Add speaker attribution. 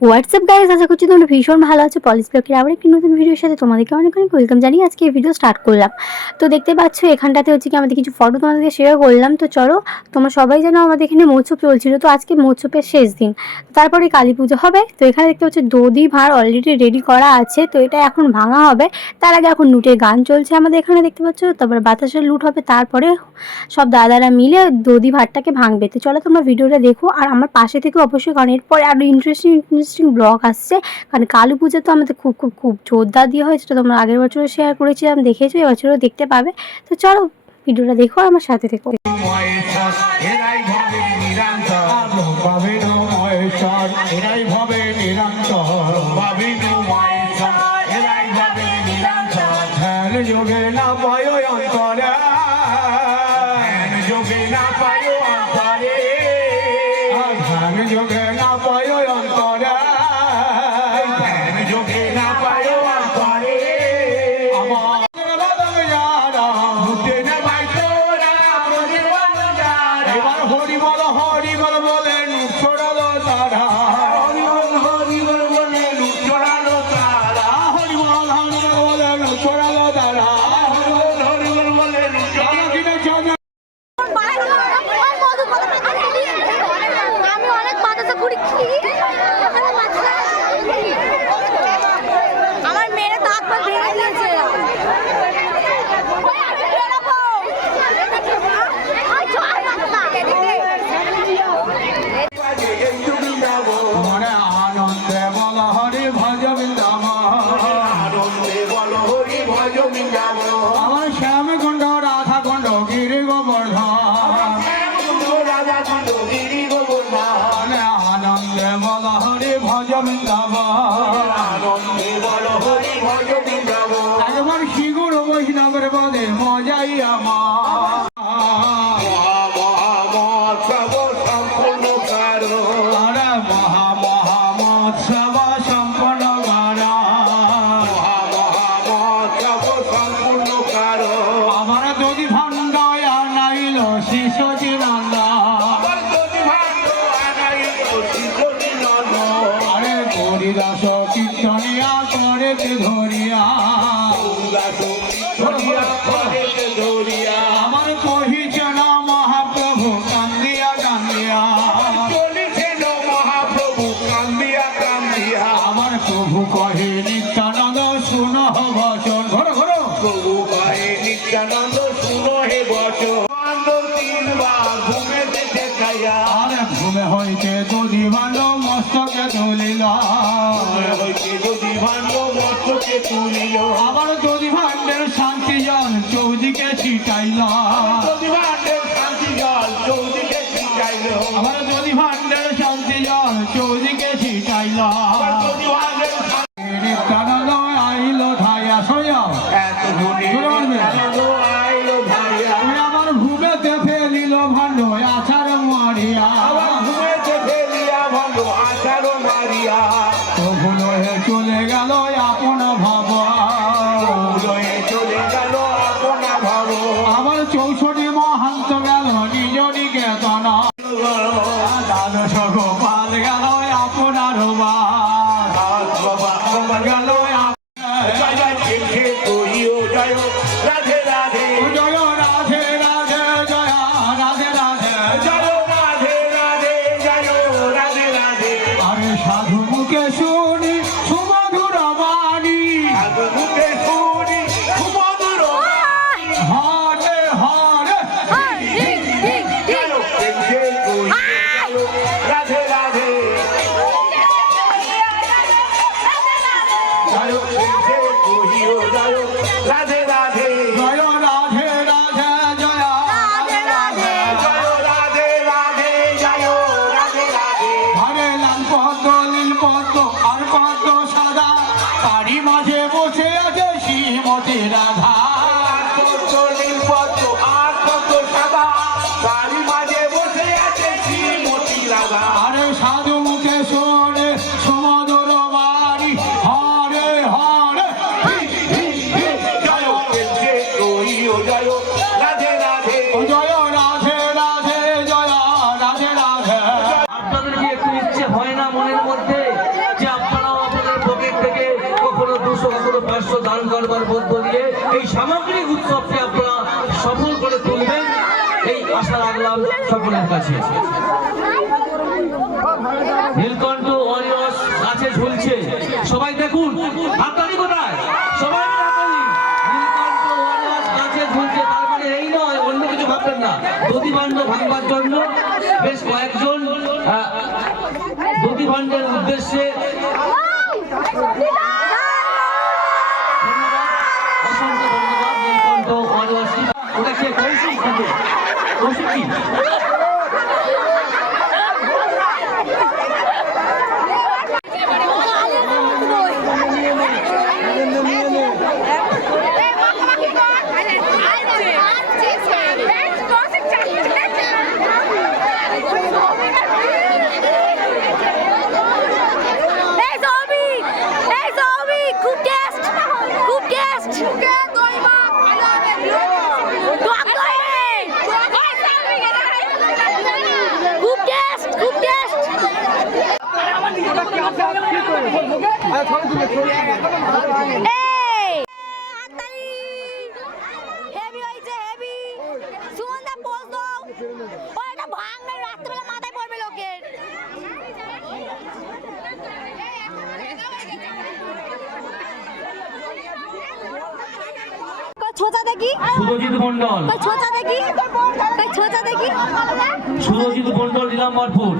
Speaker 1: WhatsApp guys আশা করছি তোমরা ভীষণ ভালো আছো। পলিস ব্লকের আবার একটি নতুন ভিডিওর সাথে তোমাদেরকে অনেক অনেক ওয়েলকাম জানিয়ে আজকে এই ভিডিও স্টার্ট করলাম। তো দেখতে পাচ্ছ, এখানটাতে হচ্ছে কি আমাদের কিছু ফটো তোমাদেরকে শেয়ার করলাম। তো চলো, তোমরা সবাই জানো আমাদের এখানে মৌসুপ চলছিল। তো আজকে মৌসুপের শেষ দিন। তারপরে কালী পুজো হবে। তো এখানে দেখতে পাচ্ছ, দধি ভাঁড় অলরেডি রেডি করা আছে। তো এটা এখন ভাঙা হবে। তার আগে এখন লুটের গান চলছে আমাদের এখানে দেখতে পাচ্ছ। তারপরে বাতাসের লুট হবে। তারপরে সব দাদারা মিলে দধি ভাঁড়টাকে ভাঙবে। তো চলো তোমরা ভিডিওটা দেখো। আর আমার পাশে থেকে অবশ্যই কারণ এরপরে আরও ইন্টারেস্টিং ইন্টারেস্টিং ব্লগ আসছে। কারণ কালী পুজো তো আমাদের খুব খুব খুব জোরদার দিয়ে হয় সেটা তোমরা আগের বছরও শেয়ার করেছিলাম দেখেছ এবছরও দেখতে পাবে। তো চলো ভিডিওটা দেখো আমার সাথে
Speaker 2: ধ্যান যোগে না পায় অন্তরে। যোগে না পায় Please. নন্দা আরে হরিদাস কীর্তনিয়া করে ধরিয়া? প্রভু কহে নিত্যানন্দ শুন বচন। ঘর ঘরো।
Speaker 3: প্রভু কহে নিত্যানন্দ শুন হে বচন। তিনবার ঘুমেতে দেখাইয়া
Speaker 2: আরে ঘুমে হইতে যদি ভালো মস্তকে তুলিল।
Speaker 3: হইতে যদি ভাণ্ড মস্তকে তুলিল।
Speaker 2: আবার যদি ভান্ডের শান্তি জল চৌদিকে ছিটাইল। আমার গেল
Speaker 3: জয় জয় শেষে করিও জয় রাধে রাধে
Speaker 2: জয় রাধে রাধে জয় রাধে রাধে
Speaker 3: জয় রাধে রাধে জয় রাধে রাধে
Speaker 2: আরে সাধু মুখে শুনি সুমধুর বাণী
Speaker 3: আগ মুখে শুনি সুমধুর
Speaker 2: হরে হরে
Speaker 3: রাধে রাধে
Speaker 2: দান করবার মধ্য দিয়ে
Speaker 3: এই সামগ্রিক উৎসবকে আপনারা সফল করে
Speaker 2: তুলবেন। এই আশা রাখলাম সকলের
Speaker 4: কাছে। নীলকণ্ঠ অনিয়স গাছে ঝুলছে। সবাই দেখুন, হাততালি কোথায়? সবাই মানে এই নয়, অন্য কিছু না। ভাঙবার জন্য বেশ কয়েকজন উদ্দেশ্যে ওটা কে কৌশিক কিন্তু কৌশিক কি
Speaker 5: এই ছোচা দেখি?
Speaker 4: সুরজিৎ মন্ডল
Speaker 5: কই ছোচা দেখি? কই ছোচা দেখি?
Speaker 4: সুরজিৎ মন্ডল নিলাম্বরপুর